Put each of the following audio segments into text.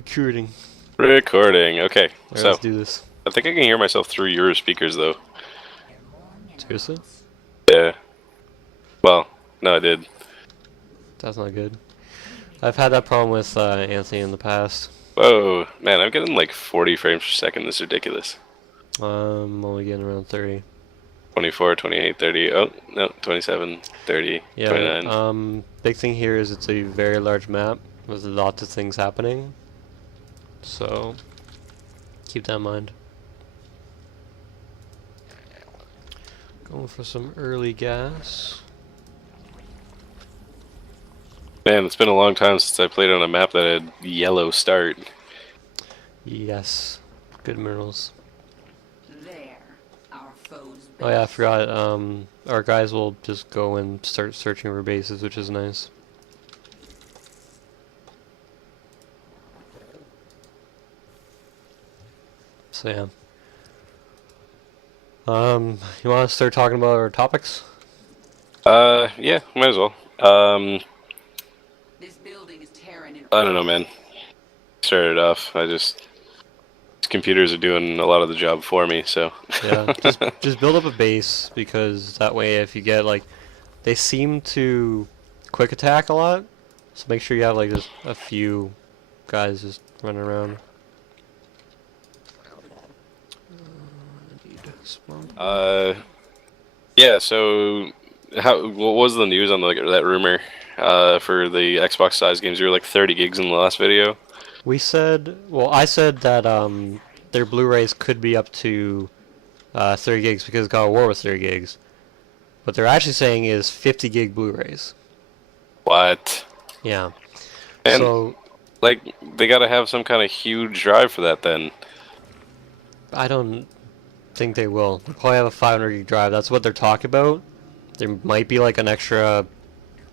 Recruiting. Recording. Okay, Alright, so let's do this. I think I can hear myself through your speakers though. Seriously? Yeah. Well, no, I did. That's not good. I've had that problem with Anthony in the past. Whoa, man, I'm getting like 40 frames per second. This is ridiculous. I'm only getting around 30. 24, 28, 30. Oh, no, 27, 30, Yeah, 29. big thing here is it's a very large map with lots of things happening. So, keep that in mind. Going for some early gas. Man, it's been a long time since I played on a map that had yellow start. Yes, good minerals. There, our foes. Oh yeah, I forgot, our guys will just go and start searching for bases, which is nice. So yeah. You want to start talking about our topics? Yeah, might as well. This building is tearing I don't know, man. Started off. These computers are doing a lot of the job for me, so. Yeah, just build up a base, because that way if you get like, they seem to quick attack a lot, so make sure you have like just a few guys just running around. Yeah, so what was the news on that rumor for the Xbox size games? You were like 30 gigs in the last video. We said, well, I said that their Blu-rays could be up to 30 gigs because God of War was 30 gigs. What they're actually saying is 50 gig Blu-rays. What? Yeah. And So like they gotta have some kind of huge drive for that then. I don't think they will. They'll probably have a 500 gig drive. That's what they're talking about. There might be like an extra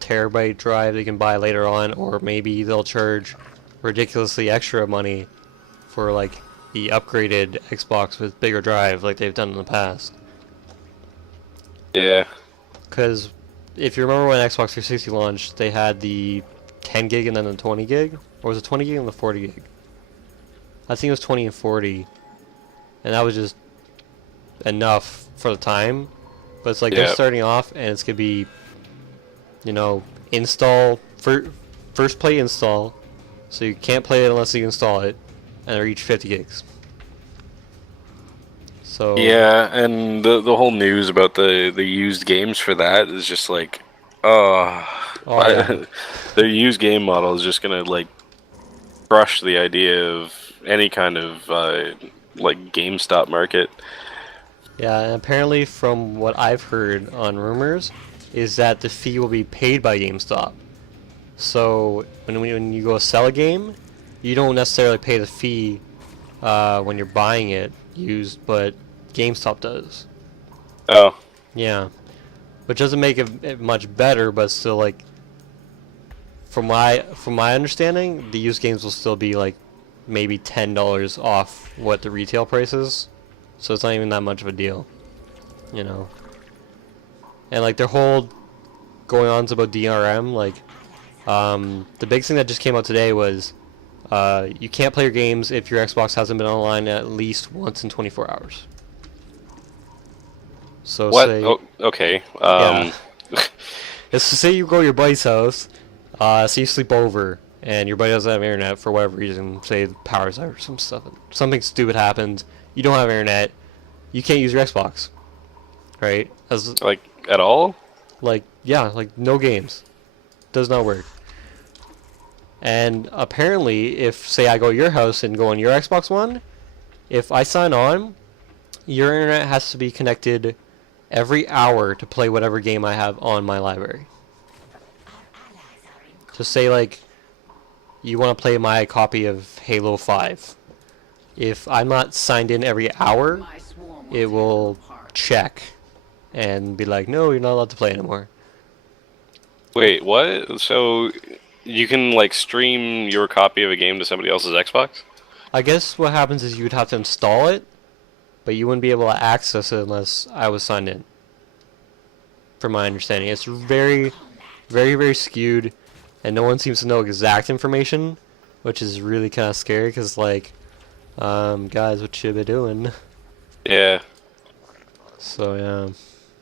terabyte drive they can buy later on, or maybe they'll charge ridiculously extra money for like the upgraded Xbox with bigger drive like they've done in the past. Yeah. Because if you remember when Xbox 360 launched, they had the 10 gig and then the 20 gig, or was it 20 gig and the 40 gig? I think it was 20 and 40, and that was just enough for the time. But it's like they're starting off, and it's gonna be, you know, install first play install, so you can't play it unless you install it, and they're each 50 gigs. So Yeah, and the whole news about the used games for that is just like, oh yeah. their used game model is just gonna like crush the idea of any kind of like GameStop market. Yeah, and apparently from what I've heard on rumors, is that the fee will be paid by GameStop. So when you go sell a game, you don't necessarily pay the fee when you're buying it used, but GameStop does. Oh. Yeah, which doesn't make it much better, but still, like, from my understanding, the used games will still be like maybe $10 off what the retail price is. So it's not even that much of a deal, you know. And like their whole going on about DRM, like the big thing that just came out today was you can't play your games if your Xbox hasn't been online at least once in 24 hours. So What? say, Oh, okay. yeah. It's to say you go to your buddy's house, so you sleep over, and your buddy doesn't have internet for whatever reason. Say the power's out or some stuff. Something stupid happened. You don't have internet. You can't use your Xbox, right? Like at all? Like, yeah, like no games. Does not work. And apparently, if say I go to your house and go on your Xbox One, if I sign on, your internet has to be connected every hour to play whatever game I have on my library. So say like you want to play my copy of Halo 5. If I'm not signed in every hour, it will check and be like, no, you're not allowed to play anymore. Wait, what? So you can like stream your copy of a game to somebody else's Xbox? I guess what happens is you would have to install it, but you wouldn't be able to access it unless I was signed in. From my understanding, it's very, very, very skewed, and no one seems to know exact information. which is really kind of scary because like, guys, what you be doing? Yeah. So yeah.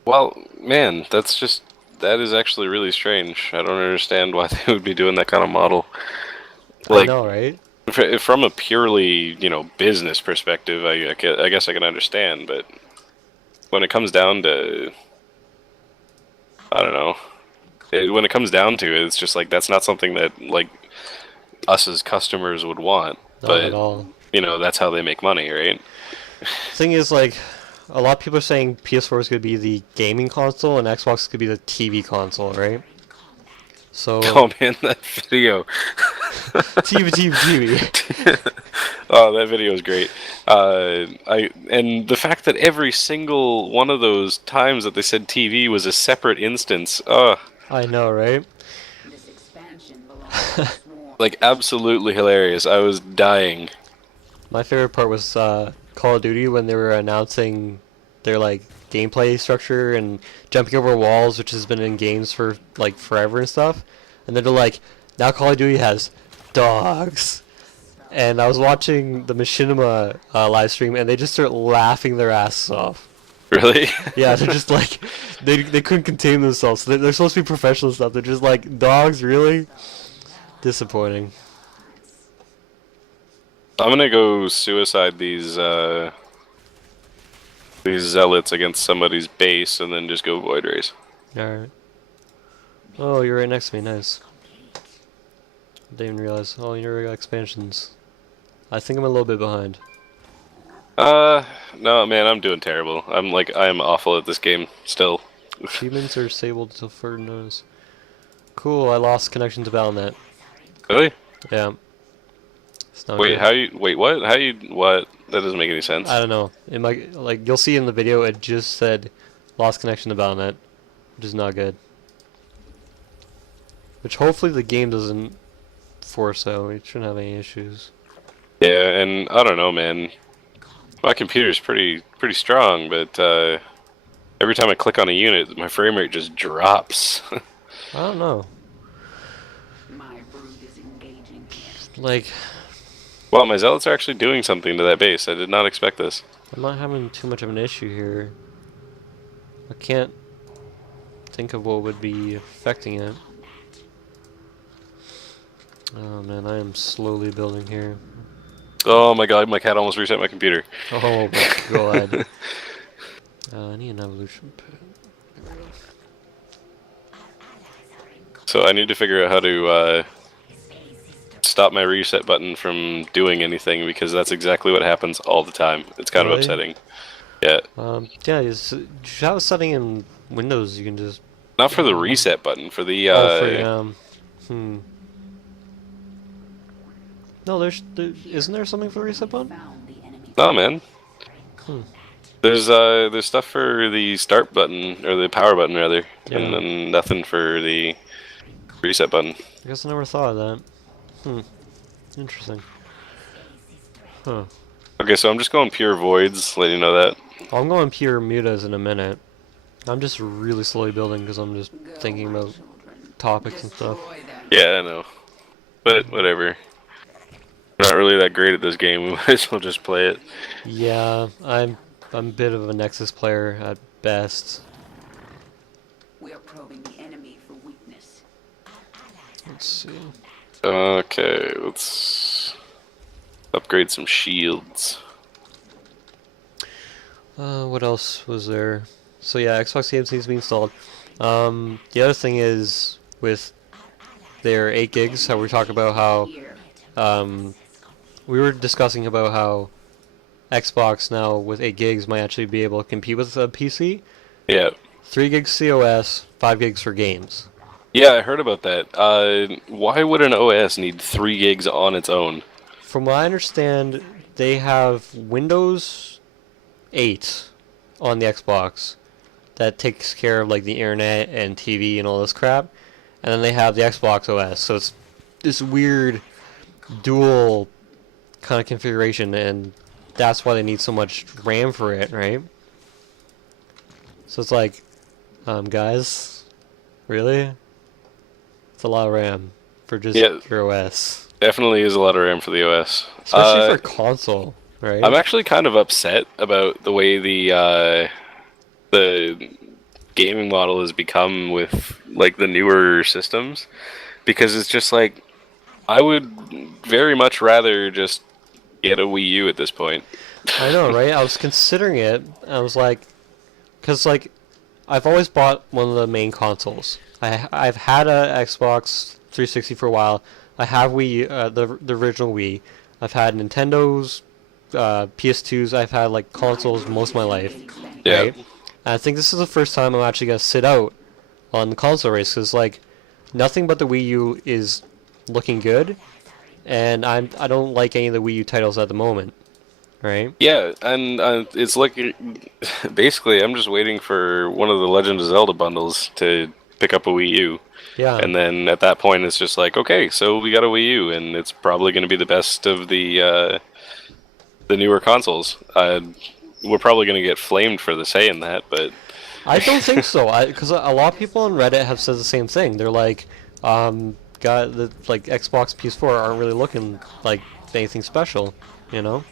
Well, man, that is actually really strange. I don't understand why they would be doing that kind of model. I Like, know, right? from a purely, business perspective, I guess I can understand, but when it comes down to, I don't know, when it comes down to it, it's just like that's not something that like us as customers would want. Not at But all. that's how they make money, right? Thing is, like, a lot of people are saying PS4 is going to be the gaming console and Xbox could be the TV console, right? So, Oh man, that video. TV. Oh, that video is great. And the fact that every single one of those times that they said TV was a separate instance. I know, right? This expansion belongs to Swarm. Like absolutely hilarious. I was dying. My favorite part was Call of Duty when they were announcing their like gameplay structure and jumping over walls, which has been in games for like forever and stuff. And then they're like, now Call of Duty has dogs. And I was watching the Machinima live stream, and they just start laughing their asses off. Really? Yeah, they're just like, they couldn't contain themselves. They're supposed to be professional stuff. They're just like, dogs, really? Disappointing. I'm gonna go suicide these zealots against somebody's base, and then just go void race. Alright. Oh, you're right next to me. Nice. Didn't even realize. Oh, you're expansions. I think I'm a little bit behind. No, man, I'm doing terrible. I am awful at this game still. Achievements are disabled until further notice. Cool, I lost connection to Battle.net. Really? Yeah. It's not Wait, good. wait, what? What? That doesn't make any sense. I don't know. It might, like, you'll see in the video, it just said lost connection to Battle.net, which is not good. Which hopefully the game doesn't force out. We shouldn't have any issues. Yeah, and I don't know, man. My computer's pretty strong, but every time I click on a unit, my frame rate just drops. I don't know. My brood is engaging here. Like, Well, my zealots are actually doing something to that base. I did not expect this. I'm not having too much of an issue here. I can't think of what would be affecting it. Oh man, I am slowly building here. Oh my god, my cat almost reset my computer. Oh my god. I need an evolution pit. So I need to figure out how to stop my reset button from doing anything, because that's exactly what happens all the time. It's kind of Really? upsetting. Yeah. Yeah, you should have a setting in Windows. You can just. Not for the reset button, for the No, isn't there something for the reset button? Found the enemy. No, man. Hmm. There's stuff for the start button, or the power button rather, Yeah. and then nothing for the reset button. I guess I never thought of that. Interesting. Huh. Okay, so I'm just going pure voids, letting you know that. Oh, I'm going pure mutas in a minute. I'm just really slowly building because I'm just thinking about Children. topics and stuff. Destroy them. Yeah, I know. But whatever. We're not really that great at this game. We might as well just play it. Yeah, I'm a bit of a Nexus player at best. We are probing the enemy for weakness. Let's see. Okay, let's upgrade some shields. What else was there? So yeah, Xbox games needs to be installed. The other thing is with their 8 gigs, how we talk about how Here. we were discussing about how Xbox now with 8 gigs might actually be able to compete with a PC. Yeah. 3 gigs COS, 5 gigs for games. Yeah, I heard about that. Why would an OS need 3 gigs on its own? From what I understand, they have Windows 8 on the Xbox that takes care of like the internet and TV and all this crap, and then they have the Xbox OS. So it's this weird dual kind of configuration, and that's why they need so much RAM for it, right? So it's like, guys, really? It's a lot of RAM for just Yeah. your OS. definitely is a lot of RAM for the OS. Especially for console, right? I'm actually kind of upset about the way the gaming model has become with like the newer systems, because it's just like I would very much rather just get a Wii U at this point. I know, right? I was considering it. I was like, because like, I've always bought one of the main consoles. I've had a Xbox 360 for a while. I have Wii, the original Wii. I've had Nintendo's, PS2s. I've had like consoles most of my life. Yeah. Right? And I think this is the first time I'm actually gonna sit out on the console race, because like, nothing but the Wii U is looking good, and I don't like any of the Wii U titles at the moment. Right? Yeah, and it's like basically I'm just waiting for one of the Legend of Zelda bundles to pick up a Wii U. Yeah. And then at that point, it's just like, okay, so we got a Wii U, and it's probably going to be the best of the newer consoles. We're probably going to get flamed for the saying that, but I don't think so. Because a lot of people on Reddit have said the same thing. They're like, like Xbox, PS4 aren't really looking like anything special, you know?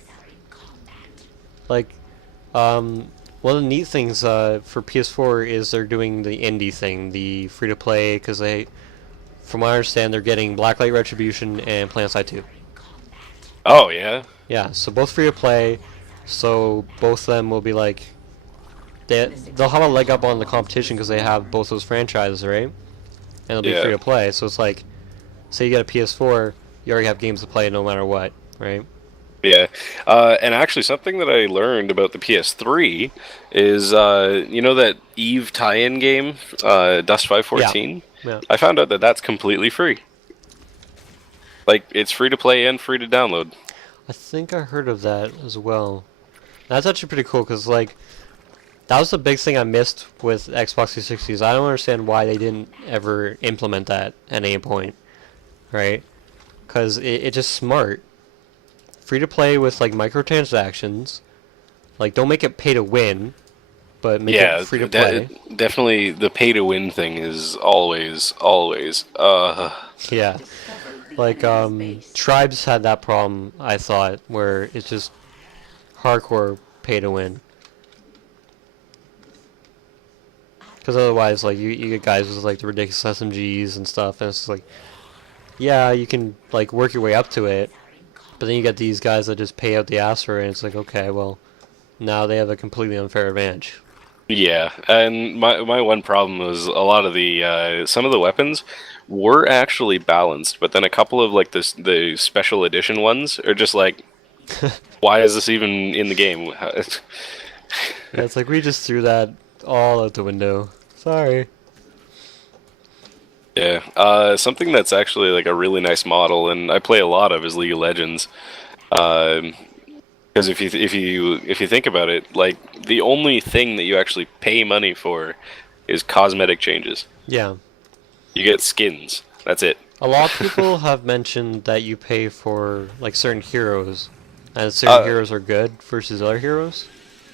Like, one of the neat things for PS4 is they're doing the indie thing, the free-to-play, because they, from what I understand, they're getting Blacklight Retribution and PlanetSide 2. oh yeah, Yeah, so both free-to-play, so both of them will be like, they'll have a leg up on the competition because they have both those franchises, right? And they'll be Yeah. free-to-play, so it's like, say you get a PS4, you already have games to play no matter what, right? yeah. And actually, something that I learned about the PS3 is, you know that Eve tie-in game, Dust 514? Yeah. I found out that that's completely free. Like, it's free to play and free to download. I think I heard of that as well. That's actually pretty cool, because like, that was the big thing I missed with Xbox 360s. I don't understand why they didn't ever implement that at any point, right? Because it's just smart. Free to play with like microtransactions. Like, don't make it pay to win, but make it free to play. Definitely the pay to win thing is always. Yeah. Like, Tribes had that problem, I thought, where it's just hardcore pay to win. Because otherwise, like, you get guys with like the ridiculous SMGs and stuff, and it's just like, yeah, you can like work your way up to it, but then you get these guys that just pay out the ass for it, and it's like, okay, well, now they have a completely unfair advantage. Yeah, and my one problem was a lot of the some of the weapons were actually balanced, but then a couple of like the special edition ones are just like, why is this even in the game? Yeah, it's like we just threw that all out the window. Sorry. Yeah, something that's actually like a really nice model, and I play a lot of, is League of Legends. Because if you think about it, like the only thing that you actually pay money for is cosmetic changes. Yeah. You get skins. That's it. A lot of people have mentioned that you pay for like certain heroes, and certain heroes are good versus other heroes.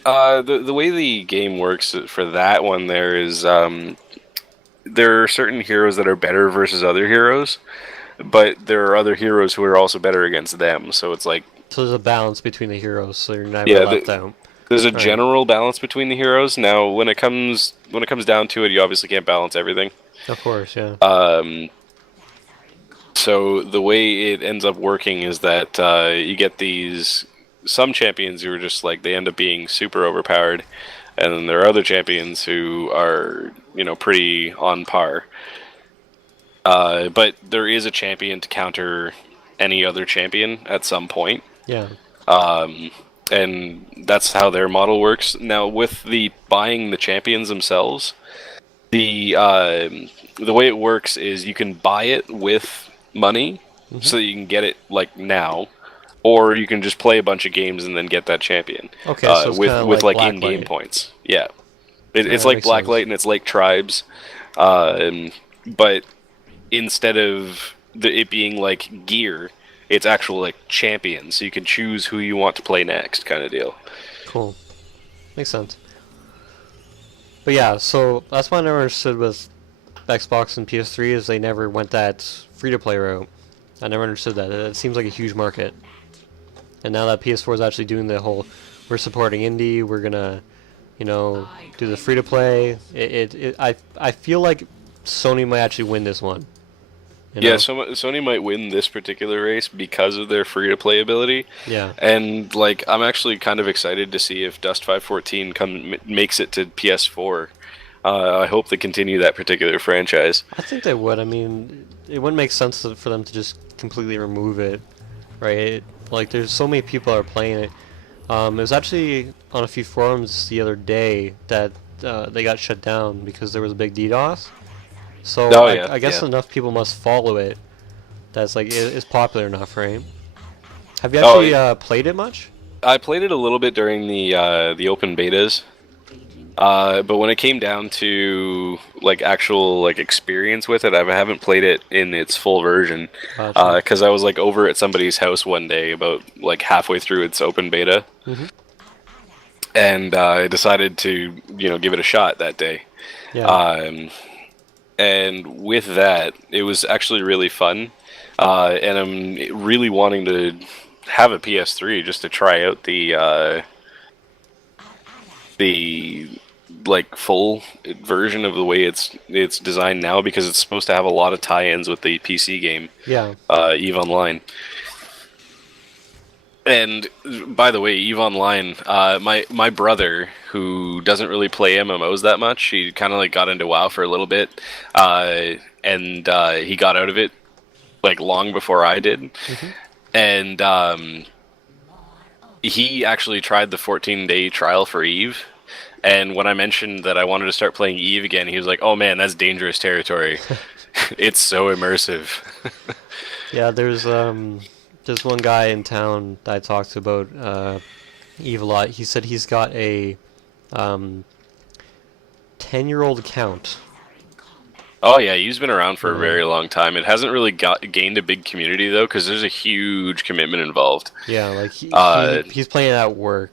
The way the game works for that one there is there are certain heroes that are better versus other heroes, but there are other heroes who are also better against them. So it's like, So there's a balance between the heroes, so you're never left out. there's a Right. general balance between the heroes. Now, when it comes down to it, you obviously can't balance everything. Of course, yeah. So the way it ends up working is that you get some champions who are just like, they end up being super overpowered, and then there are other champions who are, pretty on par. But there is a champion to counter any other champion at some point. Yeah. And that's how their model works. Now, with the buying the champions themselves, the way it works is you can buy it with money, so that you can get it like now, or you can just play a bunch of games and then get that champion. Okay, so it's with like in-game Blacklight. points. Yeah, it's that like makes sense. Blacklight and it's like Tribes, but instead of it being like gear, it's actual like champions. So you can choose who you want to play next, kind of deal. Cool. Makes sense. But yeah, so that's what I never understood with Xbox and PS3 is they never went that free-to-play route. I never understood that. It seems like a huge market. And now that PS4 is actually doing the whole, we're supporting indie, we're gonna, you know, do the free to play. I feel like Sony might actually win this one. You know? Yeah, Sony might win this particular race because of their free-to-play ability. Yeah. And like, I'm actually kind of excited to see if Dust 514 makes it to PS4. I hope they continue that particular franchise. I think they would. I mean, it wouldn't make sense for them to just completely remove it, right? Like, there's so many people that are playing it. It was actually on a few forums the other day that they got shut down because there was a big DDoS. So Oh, I guess yeah. enough people must follow it. That's like it's popular enough, right? Have you Oh, actually played it much? I played it a little bit during the open betas, but when it came down to like actual like experience with it, I haven't played it in its full version Gotcha. because I was like over at somebody's house one day about like halfway through its open beta, and I decided to give it a shot that day. Yeah. And with that, it was actually really fun, and I'm really wanting to have a PS3 just to try out the like full version of the way it's designed now, because it's supposed to have a lot of tie-ins with the PC game, Yeah. EVE Online. And by the way, EVE Online, my brother, who doesn't really play MMOs that much, he kind of like got into WoW for a little bit, and he got out of it like long before I did. And he actually tried the 14-day trial for EVE. And when I mentioned that I wanted to start playing EVE again, he was like, "Oh man, that's dangerous territory. It's so immersive." Yeah, there's one guy in town that I talked to about EVE a lot. He said he's got a 10-year-old account. Oh yeah, he's been around for a very long time. It hasn't really gained a big community though, because there's a huge commitment involved. Yeah, like he's playing at work.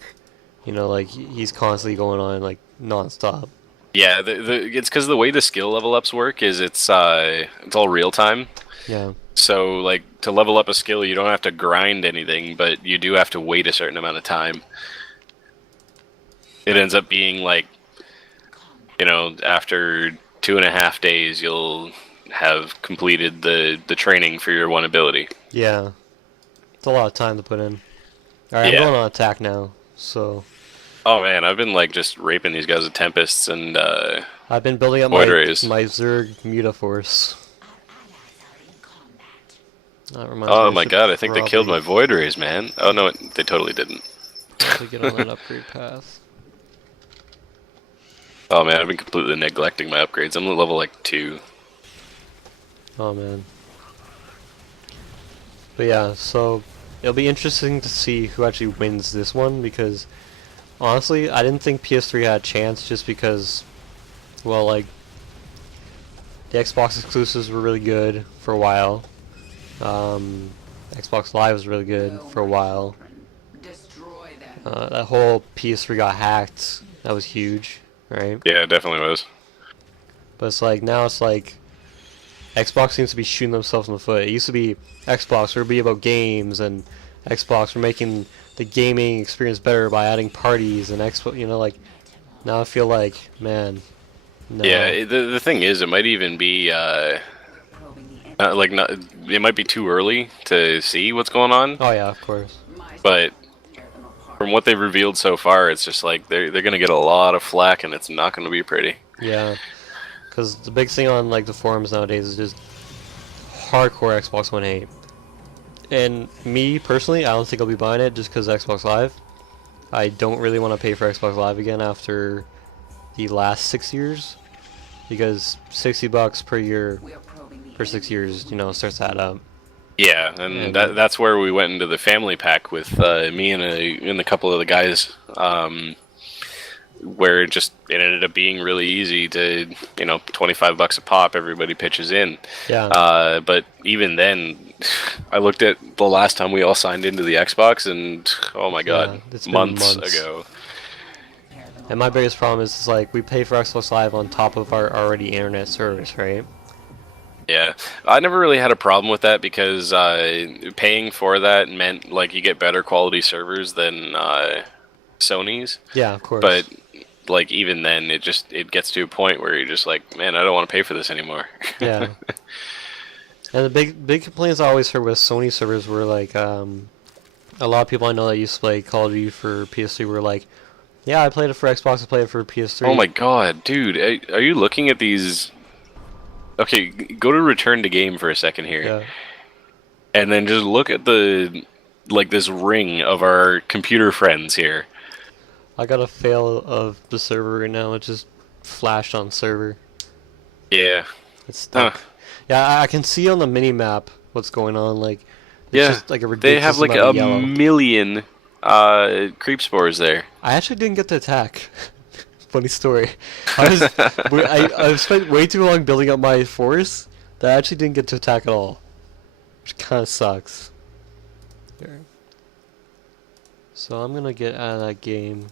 You know, like he's constantly going on like non-stop. Yeah, it's because the way the skill level ups work is it's all real time. Yeah. So like to level up a skill, you don't have to grind anything, but you do have to wait a certain amount of time. It ends up being like, after 2.5 days, you'll have completed the training for your one ability. Yeah. It's a lot of time to put in. Alright, Yeah. I'm going on attack now, so... Oh man, I've been like just raping these guys with Tempests and I've been building up Void my Rays. Zerg Mutaforce. That reminds me, Oh I my should god, I think they killed my probably- Void Rays, man. Oh no, they totally didn't. to get on that upgrade path. Oh man, I've been completely neglecting my upgrades. I'm at level like 2. Oh man. But yeah, so it'll be interesting to see who actually wins this one, because honestly, I didn't think PS3 had a chance just because, well, like, the Xbox exclusives were really good for a while. Xbox Live was really good for a while. Destroy them. That whole PS3 got hacked. That was huge, right? Yeah, it definitely was. But it's like, now it's like, Xbox seems to be shooting themselves in the foot. It used to be Xbox would be about games, and Xbox were making the gaming experience better by adding parties, and Xbox, like, now I feel like, man, no. Yeah, the thing is, it might even be it might be too early to see what's going on. Oh yeah, of course. But from what they've revealed so far, it's just like they're gonna get a lot of flack, and it's not gonna be pretty. Yeah, because the big thing on like the forums nowadays is just hardcore Xbox One hate. And me personally, I don't think I'll be buying it just because Xbox Live. I don't really want to pay for Xbox Live again after the last 6 years, because $60 per year We are probing the for 6 years, starts to add up. Yeah, and that's where we went into the family pack with me and a couple of the guys, where it ended up being really easy to, $25 a pop, everybody pitches in. Yeah. But even then, I looked at the last time we all signed into the Xbox, and oh my god, it's been months months. ago. And my biggest problem is like we pay for Xbox Live on top of our already internet service, right? Yeah, I never really had a problem with that because paying for that meant like you get better quality servers than Sony's. Yeah, of course. But like even then, it gets to a point where you're just like, man, I don't want to pay for this anymore. Yeah. And the big complaints I always heard with Sony servers were like, a lot of people I know that used to play Call of Duty for PS3 were like, yeah, I played it for Xbox, I played it for PS3. Oh my god, dude, are you looking at these? Okay, go to return to game for a second here, Yeah. and then just look at this ring of our computer friends here. I got a fail of the server right now. It just flashed on server. Yeah. It's stuck. Huh. Yeah, I can see on the mini map what's going on. Like, it's Yeah, just like a ridiculous they have like amount a of yellow. million creep spores there. I actually didn't get to attack. Funny story. I spent way too long building up my force that I actually didn't get to attack at all, which kind of sucks. Here. So I'm gonna get out of that game.